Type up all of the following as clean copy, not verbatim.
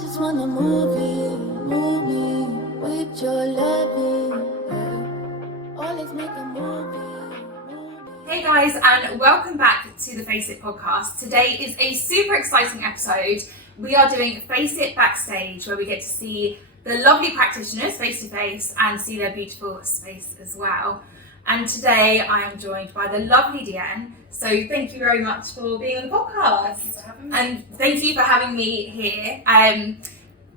Just wanna move me with your loving. Yeah. Or let's make a movie. Hey guys, and welcome back to the Face It podcast. Today is a super exciting episode. We are doing Face It Backstage, where we get to see the lovely practitioners face to face and see their beautiful space as well. And today I am joined by the lovely Dien. So thank you very much for being on the podcast. Thank you for having me. And thank you for having me here.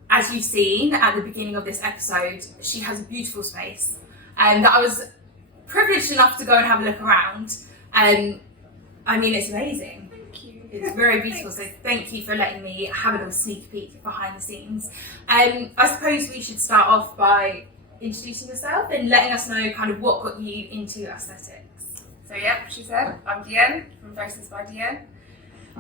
As you've seen at the beginning of this episode, she has a beautiful space that I was privileged enough to go and have a look around. I mean, it's amazing. Thank you. It's very beautiful. So thank you for letting me have a little sneak peek behind the scenes. I suppose we should start off by introducing yourself and letting us know kind of what got you into aesthetics. So yeah, she said, I'm Dien from Faces by Dien.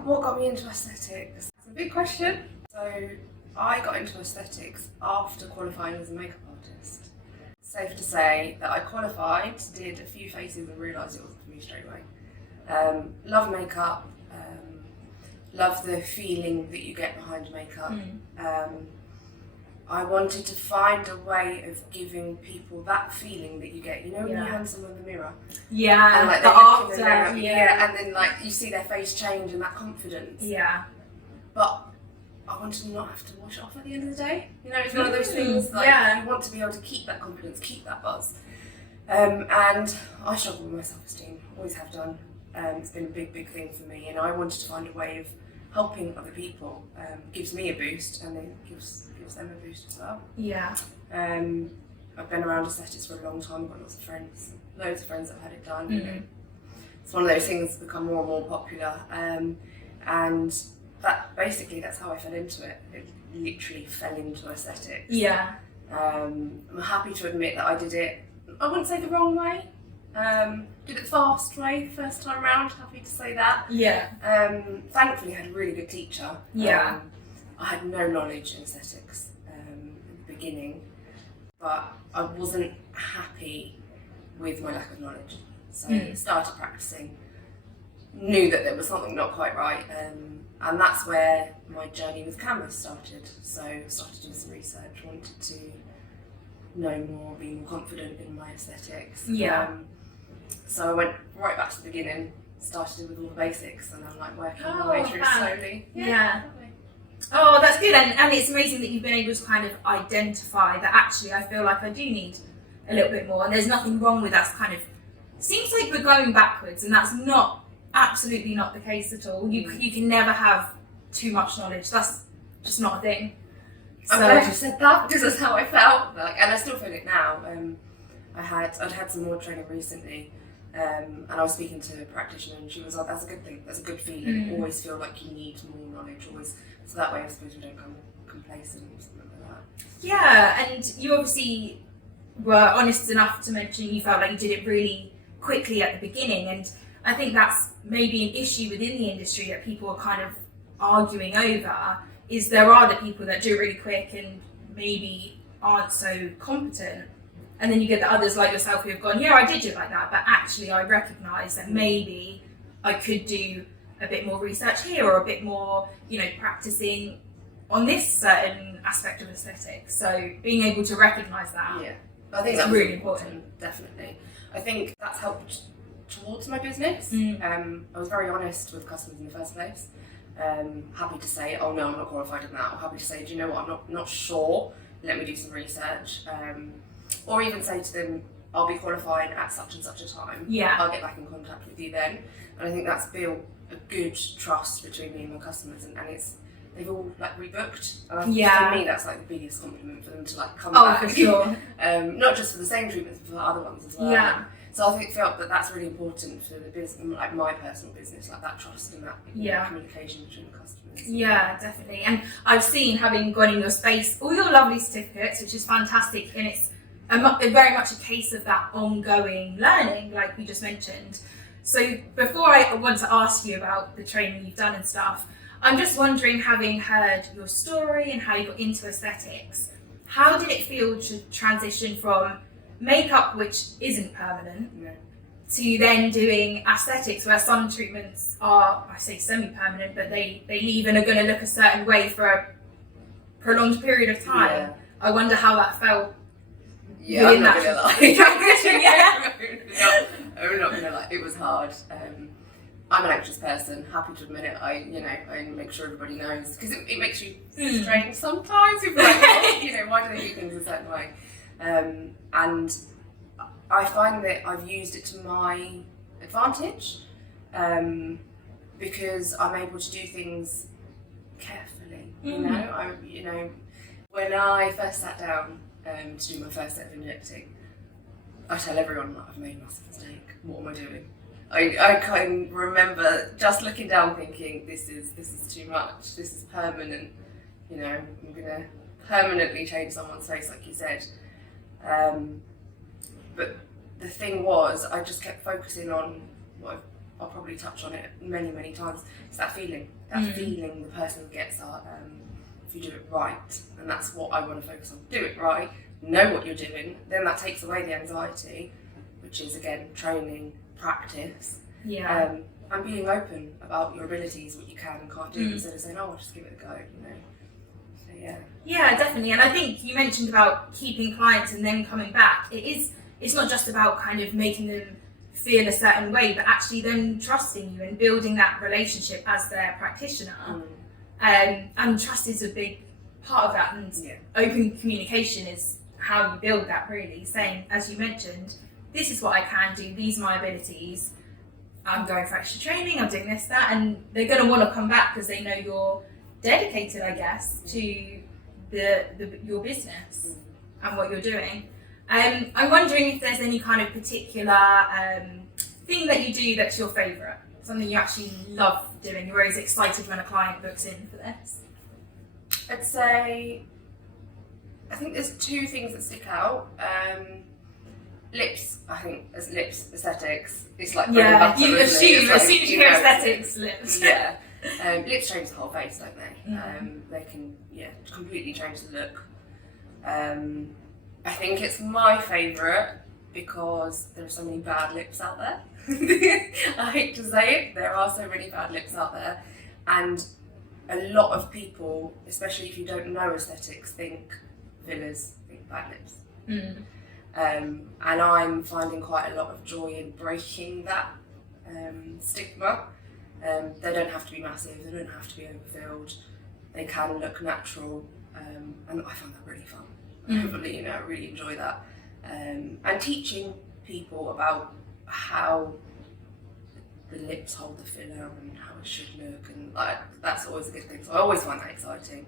What got me into aesthetics? It's a big question. So I got into aesthetics after qualifying as a makeup artist. Safe to say that I qualified, did a few faces and realised it wasn't for me straight away. Love makeup, love the feeling that you get behind makeup. I wanted to find a way of giving people that feeling that you get, you know, when you hand someone the mirror. Yeah, And like the they look in the after, mirror, and then like you see their face change and that confidence. Yeah. But I wanted to not have to wash it off at the end of the day. You know, it's one of those things like you want to be able to keep that confidence, keep that buzz. And I struggle with my self-esteem, always have done. It's been a big thing for me, and I wanted to find a way of helping other people. Gives me a boost, and then gives them a boost as well. Yeah. I've been around aesthetics for a long time. I've got lots of friends, loads of friends that have had it done. You know. It's one of those things that's become more and more popular, and that's how I fell into it. It literally fell into aesthetics. Yeah. I'm happy to admit that I did it, I wouldn't say the wrong way. Did it the fast way the first time round, happy to say that. Yeah. Thankfully I had a really good teacher. Yeah. I had no knowledge in aesthetics at the beginning, but I wasn't happy with my lack of knowledge. So started practicing, knew that there was something not quite right, and that's where my journey with canvas started. So started doing some research, wanted to know more, be more confident in my aesthetics. Yeah. So I went right back to the beginning, started with all the basics, and I'm like working my way through slowly. Yeah. Oh, that's good, and it's amazing that you've been able to kind of identify that actually I feel like I do need a little bit more, and there's nothing wrong with us kind of, seems like we're going backwards, and that's absolutely not the case at all. You can never have too much knowledge, that's just not a thing. I'm glad you said that, because that's how I felt, and I still feel it now. I'd had some more training recently, and I was speaking to a practitioner, and she was like, that's a good thing, that's a good feeling. Always feel like you need more knowledge, always, so that way I suppose we don't come complacent or something like that. Yeah, and you obviously were honest enough to mention you felt like you did it really quickly at the beginning, and I think that's maybe an issue within the industry that people are kind of arguing over, is there are the people that do it really quick and maybe aren't so competent. And then you get the others like yourself who have gone, yeah, I did it like that, but actually I recognise that maybe I could do a bit more research here or a bit more, practicing on this certain aspect of aesthetics. So being able to recognise that, I think that's really important. Definitely. I think that's helped towards my business. I was very honest with customers in the first place. Happy to say, oh no, I'm not qualified in that. Or happy to say, do you know what, I'm not sure, let me do some research. Or even say to them, I'll be qualifying at such and such a time. Yeah. I'll get back in contact with you then. And I think that's built a good trust between me and my customers, and they've all rebooked. And for me, that's the biggest compliment for them to come back. Oh, for sure. Not just for the same treatments, but for the other ones as well. Yeah. So I felt that that's really important for the business, my personal business, that trust and that communication between the customers. Yeah, definitely. And I've seen, having gone in your space, all your lovely certificates, which is fantastic, and it's very much a case of that ongoing learning, like we just mentioned. So before I want to ask you about the training you've done and stuff, I'm just wondering, having heard your story and how you got into aesthetics, how did it feel to transition from makeup, which isn't permanent, to then doing aesthetics, where some treatments are, I say semi-permanent, but they leave and are going to look a certain way for prolonged period of time. Yeah. I wonder how that felt. Yeah, I'm not that gonna lie. yeah. I'm not gonna lie. It was hard. I'm an anxious person. Happy to admit it. I make sure everybody knows because it makes you strange sometimes. People are like, oh, why do they do things a certain way? And I find that I've used it to my advantage because I'm able to do things carefully. When I first sat down to do my first set of injecting, I tell everyone that I've made a massive mistake. What am I doing? I can remember just looking down thinking, this is too much, this is permanent, I'm gonna permanently change someone's face like you said. But the thing was, I just kept focusing on what I'll probably touch on it many, many times. It's that feeling the person gets if you do it right, and that's what I want to focus on. Do it right, know what you're doing, then that takes away the anxiety, which is again training, practice, and being open about your abilities, what you can and can't do, instead of saying, oh, I'll just give it a go, So yeah, definitely. And I think you mentioned about keeping clients and then coming back. It's not just about kind of making them feel a certain way, but actually them trusting you and building that relationship as their practitioner. And trust is a big part of that, and open communication is how you build that, really, saying, as you mentioned, this is what I can do, these are my abilities, I'm going for extra training, I'm doing this, that, and they're going to want to come back because they know you're dedicated, I guess, to your business and what you're doing. I'm wondering if there's any kind of particular thing that you do that's your favourite, something you actually love doing, you're always excited when a client books in for this. I'd say, I think there's two things that stick out. Lips, I think, as lips aesthetics, it's like bread and butter, you isn't it? assume, It's as soon as you hear aesthetics, lips. Yeah. Lips change the whole face, don't they? They can, completely change the look. I think it's my favourite because there are so many bad lips out there. I hate to say it, there are so many bad lips out there, and a lot of people, especially if you don't know aesthetics, think fillers, think bad lips. And I'm finding quite a lot of joy in breaking that stigma. They don't have to be massive, they don't have to be overfilled, they can look natural, and I find that really fun. I really enjoy that. And teaching people about how the lips hold the filler and how it should look, and that's always a good thing. So I always find that exciting.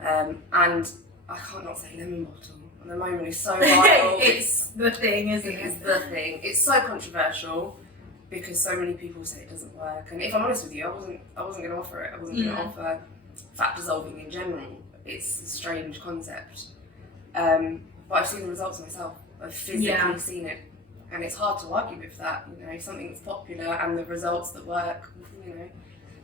And I can't not say lemon bottle. At the moment, it's so viral. It's the thing, isn't it? It's the thing. It's so controversial because so many people say it doesn't work. And if I'm honest with you, I wasn't going to offer it. I wasn't going to offer fat dissolving in general. It's a strange concept. But I've seen the results myself. I've physically seen it. And it's hard to argue with that, something that's popular and the results that work,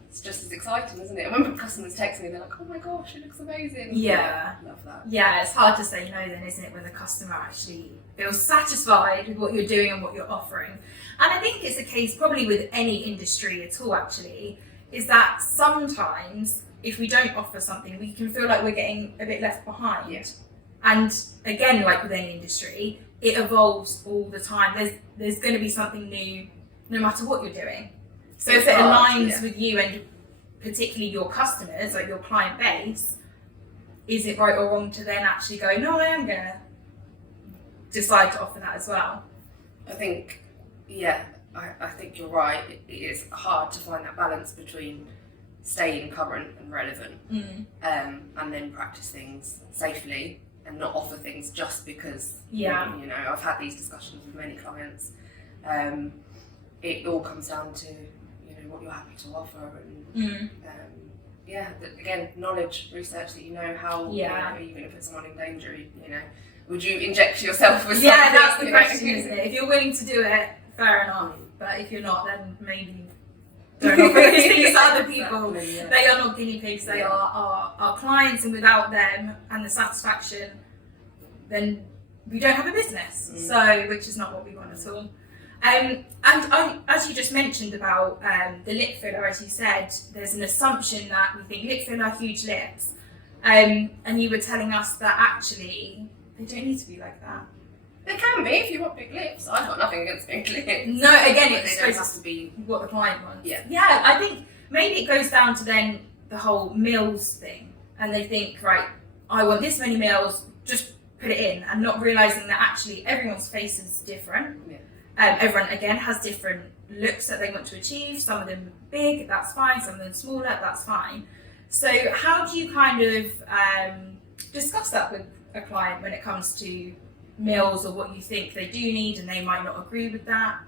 it's just as exciting, isn't it? When customers text me, they're like, oh my gosh, it looks amazing. Yeah. Love that. Yeah, it's hard to say no then, isn't it, when the customer actually feels satisfied with what you're doing and what you're offering. And I think it's a case probably with any industry at all, actually, is that sometimes if we don't offer something, we can feel like we're getting a bit left behind. Yeah. And again, like with any industry, it evolves all the time. There's going to be something new no matter what you're doing. So if it aligns with you and particularly your customers, like your client base, is it right or wrong to then actually go, no, I am going to decide to offer that as well? I think, I think you're right. It is hard to find that balance between staying current and relevant and then practice things safely and not offer things just because, I've had these discussions with many clients. It all comes down to, what you're happy to offer and, again, knowledge, research that how, are you going to put someone in danger, would you inject yourself with something? Yeah, that's the question, isn't it? If you're willing to do it, fair enough, but if you're not, then maybe don't offer these things to other people. Exactly, yeah. They are not guinea pigs, they are our clients, and without them and the satisfaction, then we don't have a business, so which is not what we want at all. And as you just mentioned about the lip filler, as you said, there's an assumption that we think lip filler, huge lips. And you were telling us that actually they don't need to be like that. They can be if you want big lips. I've got nothing against big lips. No, again, But it's they don't supposed have to be. what the client wants. Yeah. Yeah, I think maybe it goes down to then the whole meals thing, and they think, right, I want this many meals, just put it in, and not realising that actually everyone's face is different. Yeah. Everyone, again, has different looks that they want to achieve. Some of them big, that's fine. Some of them smaller, that's fine. So how do you kind of discuss that with a client when it comes to meals or what you think they do need and they might not agree with that?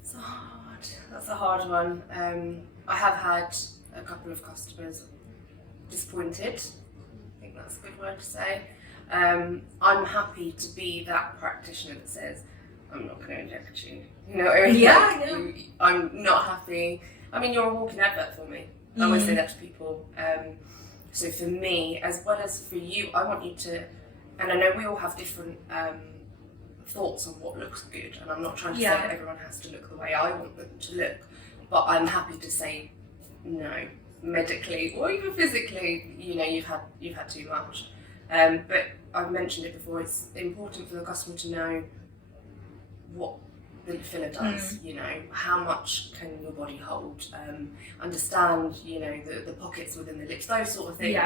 It's hard. That's a hard one. I have had a couple of customers disappointed. I think that's a good word to say. I'm happy to be that practitioner that says, I'm not going to inject you. You know what I mean? Yeah, Like, I'm not happy. I mean, you're a walking advert for me. I always say that to people. So for me, as well as for you, I want you to, and I know we all have different thoughts on what looks good, and I'm not trying to say that everyone has to look the way I want them to look, but I'm happy to say no, medically or even physically, you know, you've had too much. But I've mentioned it before, it's important for the customer to know what the filler does, you know, how much can your body hold, understand, you know, the pockets within the lips, those sort of things.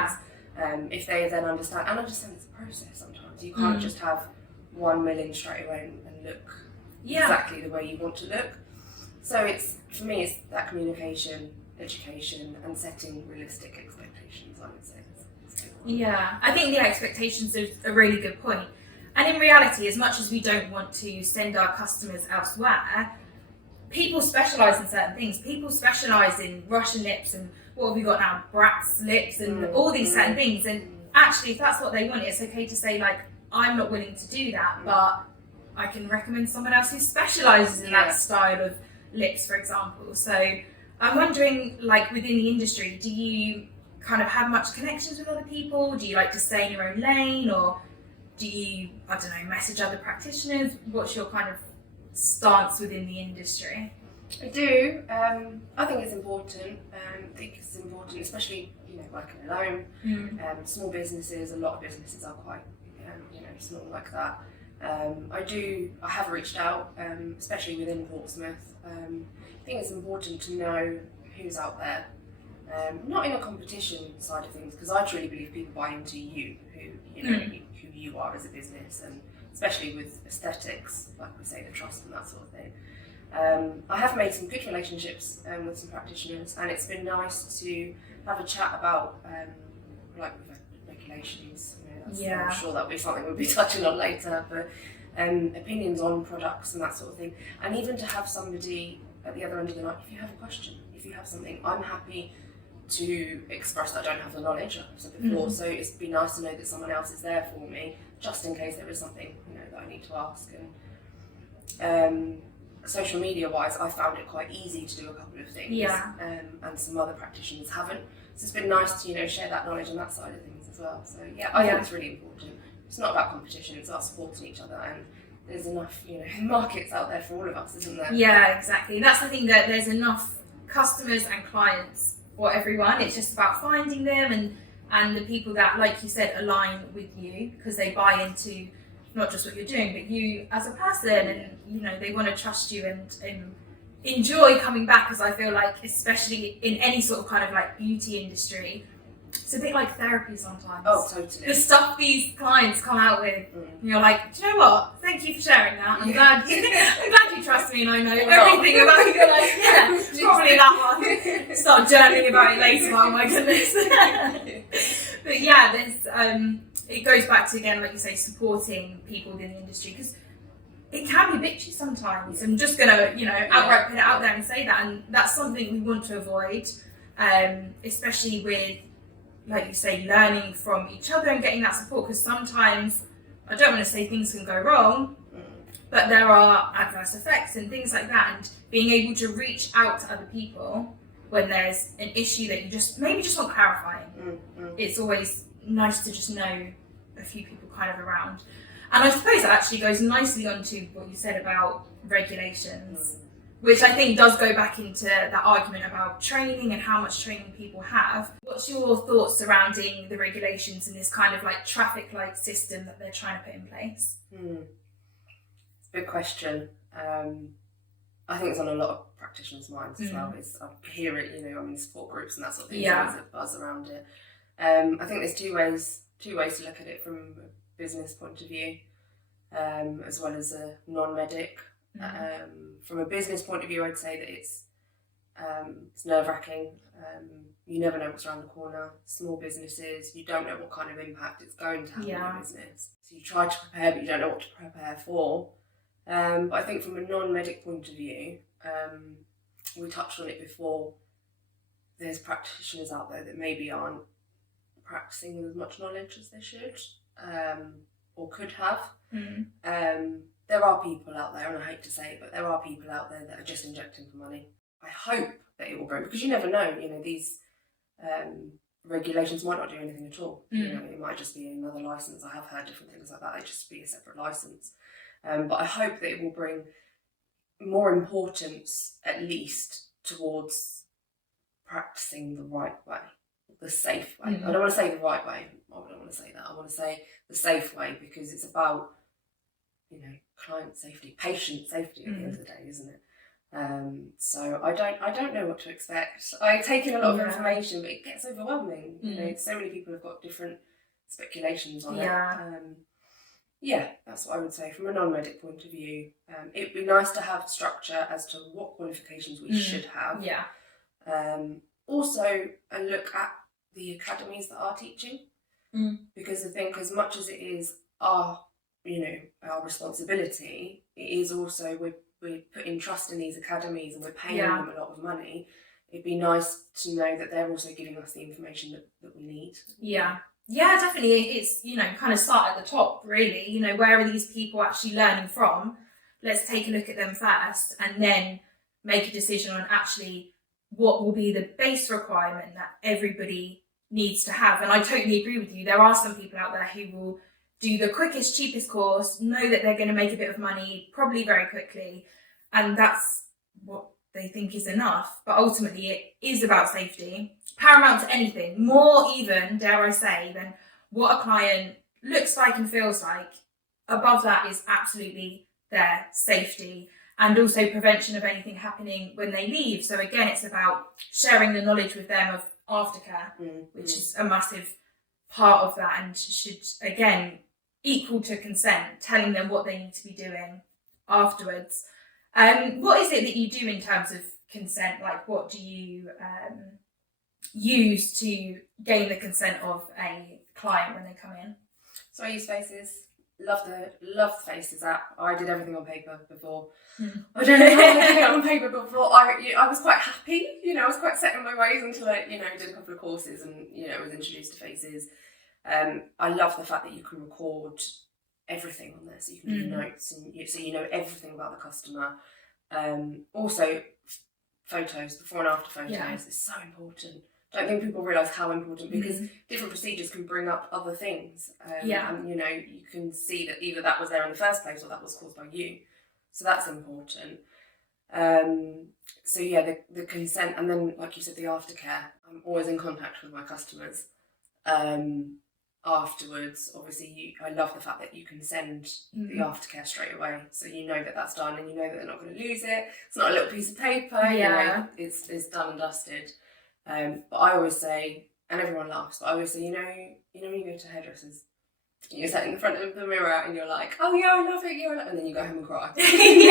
If they then understand it's a process sometimes. You can't just have 1 million straight away and look exactly the way you want to look. So for me, it's that communication, education, and setting realistic expectations, I would say. Yeah, I think the expectations is a really good point. And in reality, as much as we don't want to send our customers elsewhere, people specialise in certain things. People specialise in Russian lips and what have we got now, Bratz lips and all these certain things. And actually, if that's what they want, it's okay to say, like, I'm not willing to do that, but I can recommend someone else who specialises in that style of lips, for example. So I'm wondering, like, within the industry, do you kind of have much connections with other people? Do you like to stay in your own lane, or do you, I don't know, message other practitioners? What's your kind of stance within the industry? I do. I think it's important. I think it's important, especially, you know, working alone. Small businesses, a lot of businesses are quite, you know, small like that. I have reached out, especially within Portsmouth. I think it's important to know who's out there. Not in a competition side of things, because I truly believe people buy into you, who you are as a business, and especially with aesthetics, like we say, the trust and that sort of thing. I have made some good relationships with some practitioners, and it's been nice to have a chat about like regulations. You know, I'm sure that'll be something we'll be touching on later, but opinions on products and that sort of thing, and even to have somebody at the other end of the night, if you have a question, if you have something, I'm happy to express that I don't have the knowledge, like I've said before. So it's been nice to know that someone else is there for me, just in case there is something, you know, that I need to ask. And social media wise, I found it quite easy to do a couple of things, and some other practitioners haven't. So it's been nice to, you know, share that knowledge on that side of things as well. So I think it's really important. It's not about competition, it's about supporting each other, and there's enough, you know, markets out there for all of us, isn't there? Yeah, exactly. That's the thing, that there's enough customers and clients for everyone. It's just about finding them and the people that, like you said, align with you, because they buy into not just what you're doing, but you as a person, and, you know, they want to trust you and enjoy coming back. Because I feel like, especially in any sort of kind of like beauty industry, it's a bit like therapy sometimes. Oh, totally. The stuff these clients come out with, and you're like, do you know what? Thank you for sharing that. I'm glad you trust me and I know everything about you. You're like, yeah, probably that one. Start journaling about it later. Oh my goodness. But yeah, there's it goes back to, again, like you say, supporting people within the industry, because it can be bitchy sometimes. I'm just gonna, you know, outright put it out there and say that, and that's something we want to avoid, especially with, like you say, learning from each other and getting that support, because sometimes, I don't want to say things can go wrong, but there are adverse effects and things like that, and being able to reach out to other people when there's an issue that you just want clarifying. It's always nice to just know a few people kind of around. And I suppose that actually goes nicely onto what you said about regulations. which I think does go back into that argument about training and how much training people have. What's your thoughts surrounding the regulations and this kind of like traffic light system that they're trying to put in place? Good question. I think it's on a lot of practitioners' minds as well. I hear it, I'm in support groups and that sort of thing. Yeah. There's a buzz around it. I think there's two ways to look at it from a business point of view, as well as a non-medic. From a business point of view, I'd say that it's nerve-wracking. You never know what's around the corner. Small businesses, you don't know what kind of impact it's going to have on your business. So you try to prepare, but you don't know what to prepare for. But I think from a non-medic point of view, we touched on it before, there's practitioners out there that maybe aren't practicing with as much knowledge as they should, or could have. There are people out there, and I hate to say it, but there are people out there that are just injecting for money. I hope that it will grow, because you never know, these regulations might not do anything at all. It might just be another license. I have heard different things like that. It just be a separate license. But I hope that it will bring more importance, at least, towards practicing the right way, the safe way. I don't want to say the right way. I don't want to say that. I want to say the safe way, because it's about, client safety, patient safety at the end of the day, isn't it? So I don't know what to expect. I take in a lot of information, but it gets overwhelming. So many people have got different speculations on it. Yeah, that's what I would say from a non-medic point of view. It'd be nice to have structure as to what qualifications we should have. Also, and look at the academies that are teaching, because I think as much as it is our responsibility, it is also we're putting trust in these academies and we're paying them a lot of money. It'd be nice to know that they're also giving us the information that we need. Yeah, definitely. It's, kind of start at the top, really. Where are these people actually learning from? Let's take a look at them first and then make a decision on actually what will be the base requirement that everybody needs to have. And I totally agree with you. There are some people out there who will do the quickest, cheapest course, know that they're going to make a bit of money, probably very quickly, and that's what they think is enough. But ultimately, it is about safety. Paramount to anything, more even, dare I say, than what a client looks like and feels like. Above that is absolutely their safety and also prevention of anything happening when they leave. So again, it's about sharing the knowledge with them of aftercare, which is a massive part of that and should, again, equal to consent, telling them what they need to be doing afterwards. What is it that you do in terms of consent? Like, what do you use to gain the consent of a client when they come in? So I use Faces. Love the Faces app. I did everything on paper before. I don't know how I did it on paper before. I was quite happy, I was quite set in my ways until I, did a couple of courses and, was introduced to Faces. I love the fact that you can record everything on there, so you can do notes and so you know everything about the customer. Also, photos, before and after photos is so important. I don't think people realise how important, because different procedures can bring up other things. And you can see that either that was there in the first place or that was caused by you. So that's important. So yeah, the consent, and then like you said, the aftercare. I'm always in contact with my customers. Afterwards, obviously, I love the fact that you can send the aftercare straight away, so you know that that's done, and you know that they're not going to lose it. It's not a little piece of paper. It's done and dusted. But I always say, and everyone laughs, but I always say, when you go to hairdressers, you're sat in the front of the mirror and you're like, oh yeah, I love it, and then you go home and cry. You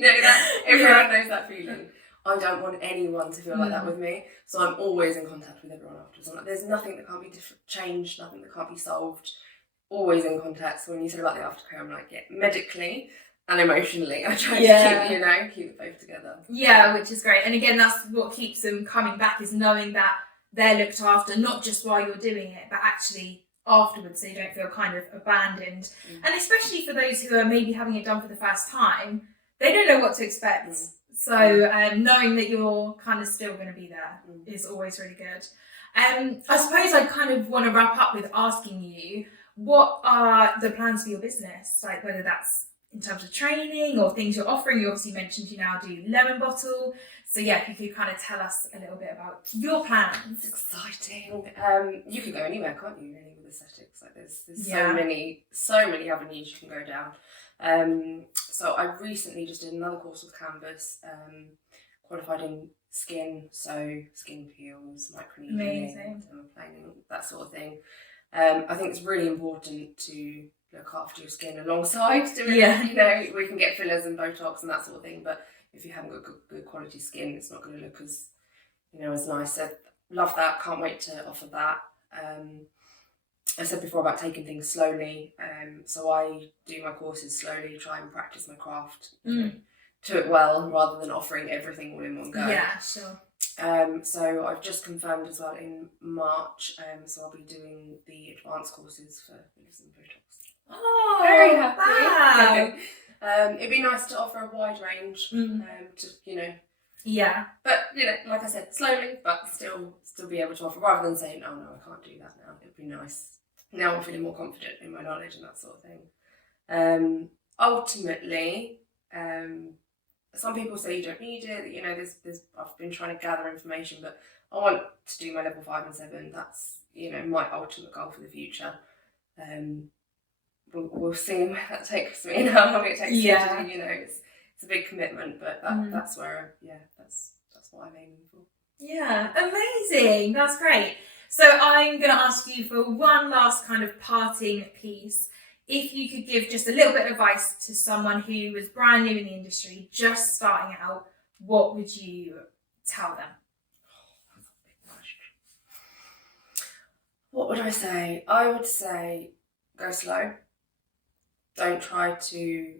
know that. Everyone knows that feeling. I don't want anyone to feel like that with me, so I'm always in contact with everyone afterwards. I'm like, there's nothing that can't be changed, nothing that can't be solved. Always in contact. So when you said about the aftercare, I'm like, medically and emotionally, I try to keep the both together. Yeah, which is great. And again, that's what keeps them coming back, is knowing that they're looked after, not just while you're doing it, but actually afterwards, so you don't feel kind of abandoned. And especially for those who are maybe having it done for the first time, they don't know what to expect. So knowing that you're kind of still going to be there is always really good. I suppose I kind of want to wrap up with asking you, what are the plans for your business? Like, whether that's in terms of training or things you're offering? You obviously mentioned you now do lemon bottle. So yeah, if you could kind of tell us a little bit about your plans. It's exciting. You could go anywhere, can't you, really, with aesthetics? Like there's Yeah. so many avenues you can go down. So I recently just did another course with Canvas, qualified in skin, so skin peels, microneedling, dermaplaning, that sort of thing. I think it's really important to look after your skin alongside doing it. You know, we can get fillers and Botox and that sort of thing, but if you haven't got good quality skin, it's not going to look as, you know, as nice. So love that. Can't wait to offer that. I said before about taking things slowly. So I do my courses slowly, try and practice my craft, do it well, rather than offering everything all in one go. Yeah, sure. So I've just confirmed as well in March. So I'll be doing the advanced courses for fillers and Botox. Oh, very happy. Wow. It'd be nice to offer a wide range, to, you know. Yeah. But, you know, like I said, slowly, but still be able to offer, rather than saying, oh no, I can't do that now. It'd be nice. Now I'm feeling more confident in my knowledge and that sort of thing. Ultimately, some people say you don't need it, you know, I've been trying to gather information, but I want to do my level 5 and 7. That's, you know, my ultimate goal for the future. We'll see where that takes me and how long it takes me to do, you know, it's a big commitment, but that's where, that's what I'm aiming for. Yeah, amazing. That's great. So I'm going to ask you for one last kind of parting piece. If you could give just a little bit of advice to someone who was brand new in the industry, just starting out, what would you tell them? That's a big question. What would I say? I would say go slow. Don't try to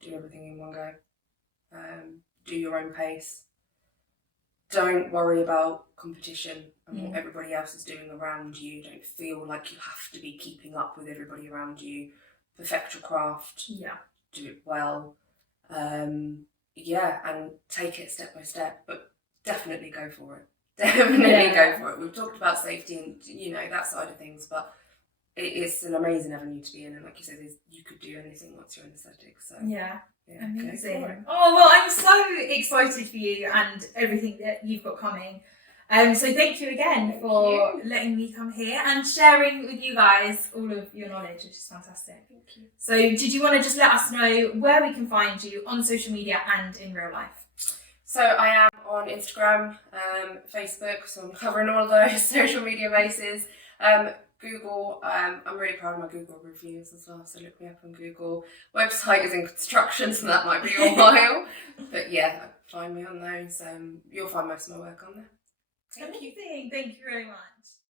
do everything in one go. Do your own pace. Don't worry about competition and what everybody else is doing around you. Don't feel like you have to be keeping up with everybody around you. Perfect your craft. Yeah. Do it well. And take it step by step, but definitely go for it. Definitely go for it. We've talked about safety and, you know, that side of things, but it's an amazing avenue to be in, and like you said, you could do anything once you're in aesthetics. So amazing. Oh well, I'm so excited for you and everything that you've got coming. So thank you again for letting me come here and sharing with you guys all of your knowledge, which is fantastic. Thank you. So did you want to just let us know where we can find you on social media and in real life? So I am on Instagram, Facebook, so I'm covering all of those social media bases. Google, I'm really proud of my Google reviews as well, so look me up on Google. Website is in construction, so that might be a while. But yeah, find me on those. You'll find most of my work on there. Amazing. Thank you very much.